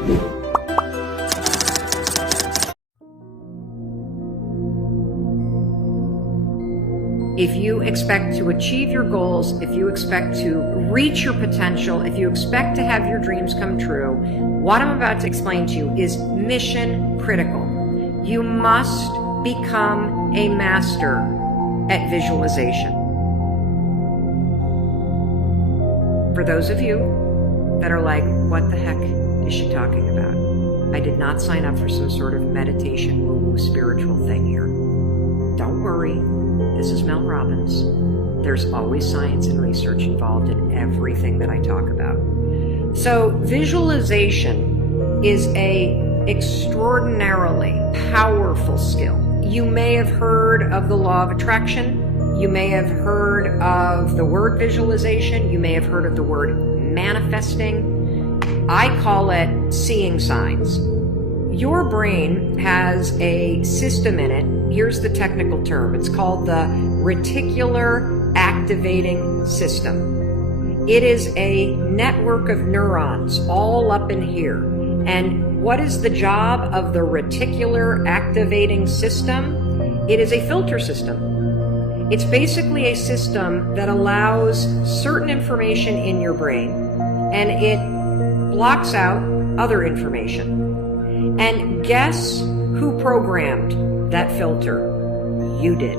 If you expect to achieve your goals, if you expect to reach your potential, if you expect to have your dreams come true, what I'm about to explain to you is mission critical. You must become a master at visualization. For those of you that are like, what the heck is she talking about? I did not sign up for some sort of meditation, woo-woo spiritual thing here. Don't worry. This is Mel Robbins. There's always science and research involved in everything that I talk about. So visualization is an extraordinarily powerful skill. You may have heard of the law of attraction. You may have heard of the word visualization. You may have heard of the word manifesting. I call it seeing signs. Your brain has a system in it. Here's the technical term. It's called the Reticular Activating System. It is a network of neurons all up in here. And what is the job of the Reticular Activating System? It is a filter system. It's basically a system that allows certain information in your brain and it blocks out other information. And guess who programmed that filter? You did.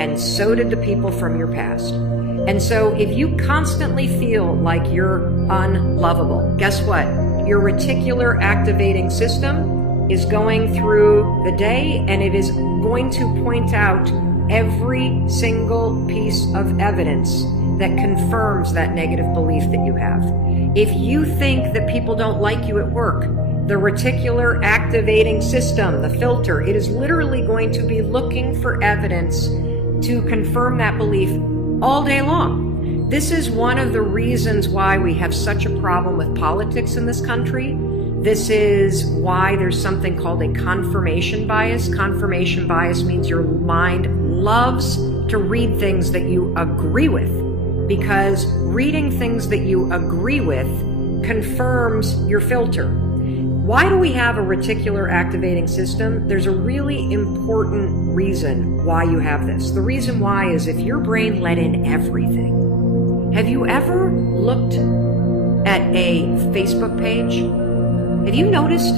And so did the people from your past. And so if you constantly feel like you're unlovable, guess what? Your reticular activating system is going through the day and it is going to point out every single piece of evidence that confirms that negative belief that you have. If you think that people don't like you at work, the reticular activating system, the filter, it is literally going to be looking for evidence to confirm that belief all day long. This is one of the reasons why we have such a problem with politics in this country. This is why there's something called a confirmation bias. Confirmation bias means your mind loves to read things that you agree with, because reading things that you agree with confirms your filter. Why do we have a reticular activating system? There's a really important reason why you have this. The reason why is if your brain let in everything. Have you ever looked at a Facebook page? Have you noticed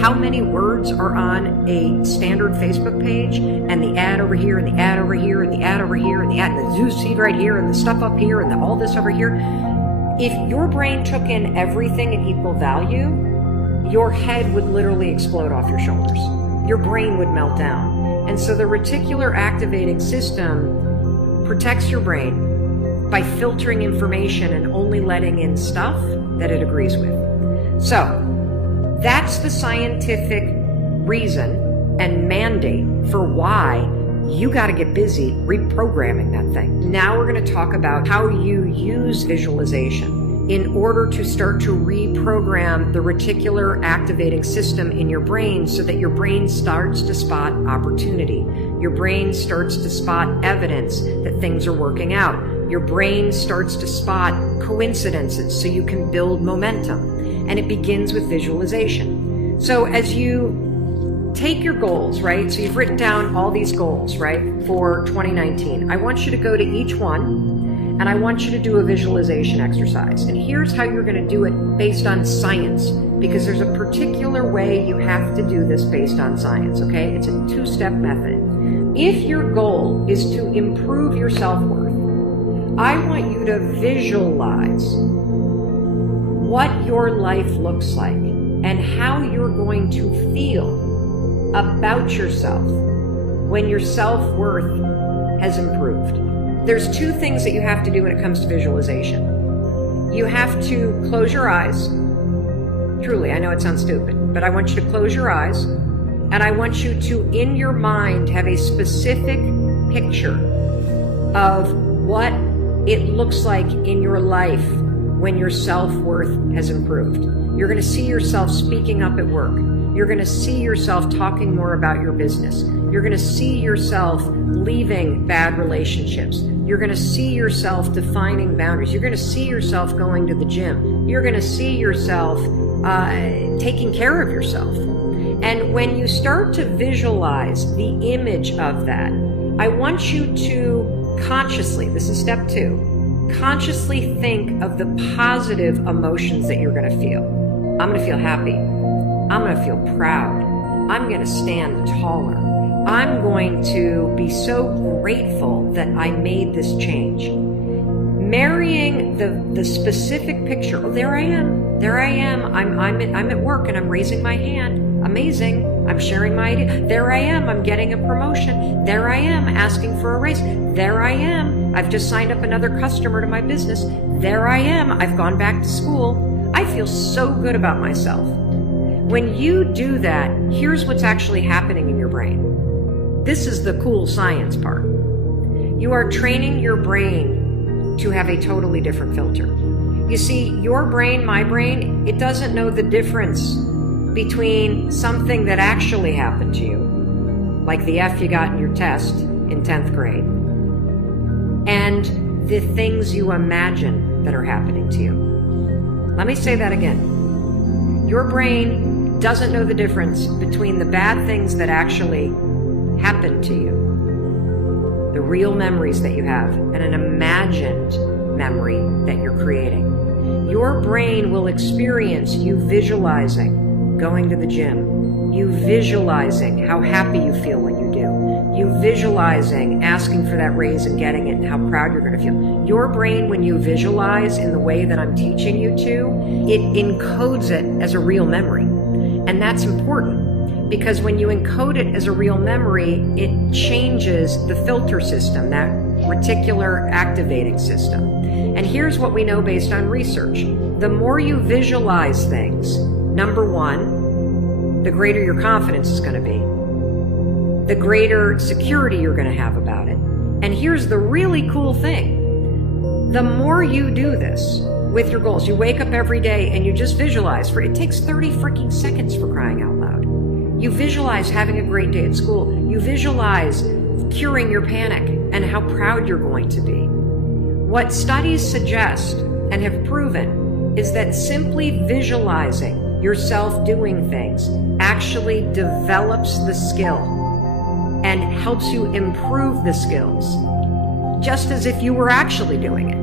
how many words are on a standard Facebook page? And the ad over here, and the ad over here, and the ad over here, and the ad, and the news feed right here, and the stuff up here, and all this over here. If your brain took in everything at equal value, your head would literally explode off your shoulders. Your brain would melt down. And so the reticular activating system protects your brain by filtering information and only letting in stuff that it agrees with. So that's the scientific reason and mandate for why you got to get busy reprogramming that thing. Now we're going to talk about how you use visualization in order to start to reprogram the reticular activating system in your brain so that your brain starts to spot opportunity. Your brain starts to spot evidence that things are working out. Your brain starts to spot coincidences so you can build momentum. And it begins with visualization. So as you take your goals, right? So you've written down all these goals, right, for 2019. I want you to go to each one and I want you to do a visualization exercise. And here's how you're going to do it based on science, because there's a particular way you have to do this based on science, okay? It's a two-step method. If your goal is to improve your self-worth, I want you to visualize what your life looks like and how you're going to feel about yourself when your self-worth has improved. There's two things that you have to do when it comes to visualization. You have to close your eyes. Truly, I know it sounds stupid, but I want you to close your eyes, and I want you to, in your mind, have a specific picture of what it looks like in your life when your self-worth has improved. You're going to see yourself speaking up at work. You're going to see yourself talking more about your business. You're going to see yourself leaving bad relationships. You're going to see yourself defining boundaries. You're going to see yourself going to the gym. You're going to see yourself taking care of yourself. And when you start to visualize the image of that, I want you to consciously, this is step 2, consciously think of the positive emotions that you're going to feel. I'm going to feel happy. I'm going to feel proud. I'm going to stand taller. I'm going to be so grateful that I made this change. Marrying the specific picture. Oh, there I am. There I am. I'm at work and I'm raising my hand. Amazing. I'm sharing my idea. There I am. I'm getting a promotion. There I am asking for a raise. There I am. I've just signed up another customer to my business. There I am. I've gone back to school. I feel so good about myself. When you do that, here's what's actually happening in your brain. This is the cool science part. You are training your brain to have a totally different filter. You see, your brain, my brain, it doesn't know the difference between something that actually happened to you, like the F you got in your test in 10th grade, and the things you imagine that are happening to you. Let me say that again. Your brain doesn't know the difference between the bad things that actually happened to you, the real memories that you have, and an imagined memory that you're creating. Your brain will experience you visualizing going to the gym, you visualizing how happy you feel when you do, you visualizing asking for that raise and getting it and how proud you're going to feel. Your brain, when you visualize in the way that I'm teaching you to, it encodes it as a real memory. And that's important because when you encode it as a real memory, it changes the filter system, that reticular activating system. And here's what we know based on research. The more you visualize things, number one, the greater your confidence is going to be, the greater security you're going to have about it. And here's the really cool thing. The more you do this with your goals, you wake up every day and you just visualize. It takes 30 freaking seconds, for crying out loud. You visualize having a great day at school. You visualize curing your panic and how proud you're going to be. What studies suggest and have proven is that simply visualizing yourself doing things actually develops the skill and helps you improve the skills, just as if you were actually doing it.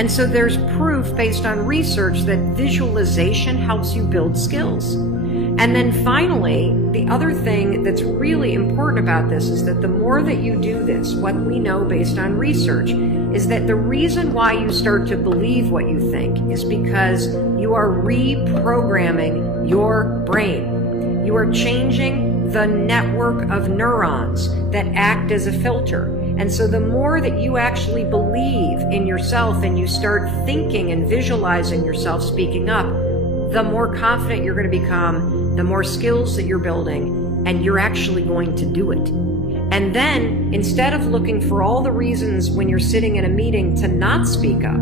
And so there's proof based on research that visualization helps you build skills. And then finally, the other thing that's really important about this is that the more that you do this, what we know based on research is that the reason why you start to believe what you think is because you are reprogramming your brain. You are changing the network of neurons that act as a filter. And so the more that you actually believe in yourself and you start thinking and visualizing yourself speaking up, the more confident you're going to become, the more skills that you're building, and you're actually going to do it. And then, instead of looking for all the reasons when you're sitting in a meeting to not speak up,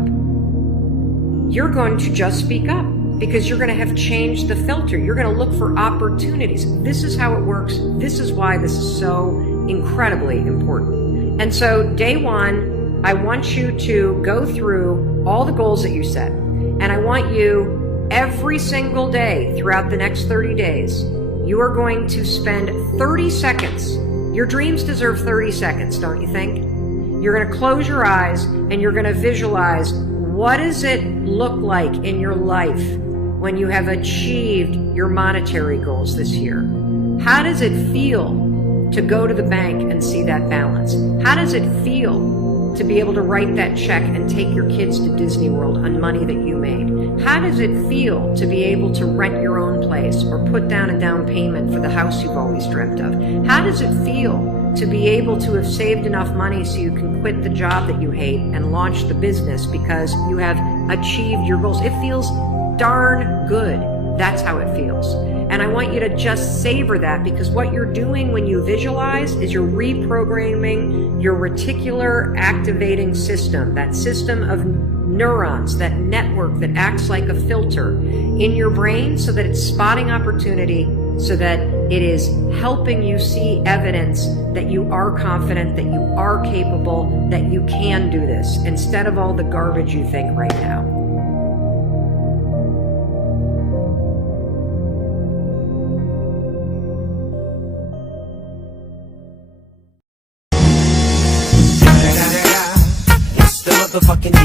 you're going to just speak up because you're going to have changed the filter. You're going to look for opportunities. This is how it works. This is why this is so incredibly important. And so, day one, I want you to go through all the goals that you set. And I want you every single day throughout the next 30 days, you are going to spend 30 seconds. Your dreams deserve 30 seconds, don't you think? You're going to close your eyes and you're going to visualize, what does it look like in your life when you have achieved your monetary goals this year? How does it feel to go to the bank and see that balance? How does it feel to be able to write that check and take your kids to Disney World on money that you made? How does it feel to be able to rent your own place or put down a down payment for the house you've always dreamt of? How does it feel to be able to have saved enough money so you can quit the job that you hate and launch the business because you have achieved your goals? It feels darn good. That's how it feels. And I want you to just savor that, because what you're doing when you visualize is you're reprogramming your reticular activating system, that system of neurons, that network that acts like a filter in your brain so that it's spotting opportunity so that it is helping you see evidence that you are confident, that you are capable, that you can do this, instead of all the garbage you think right now. It's the motherfucking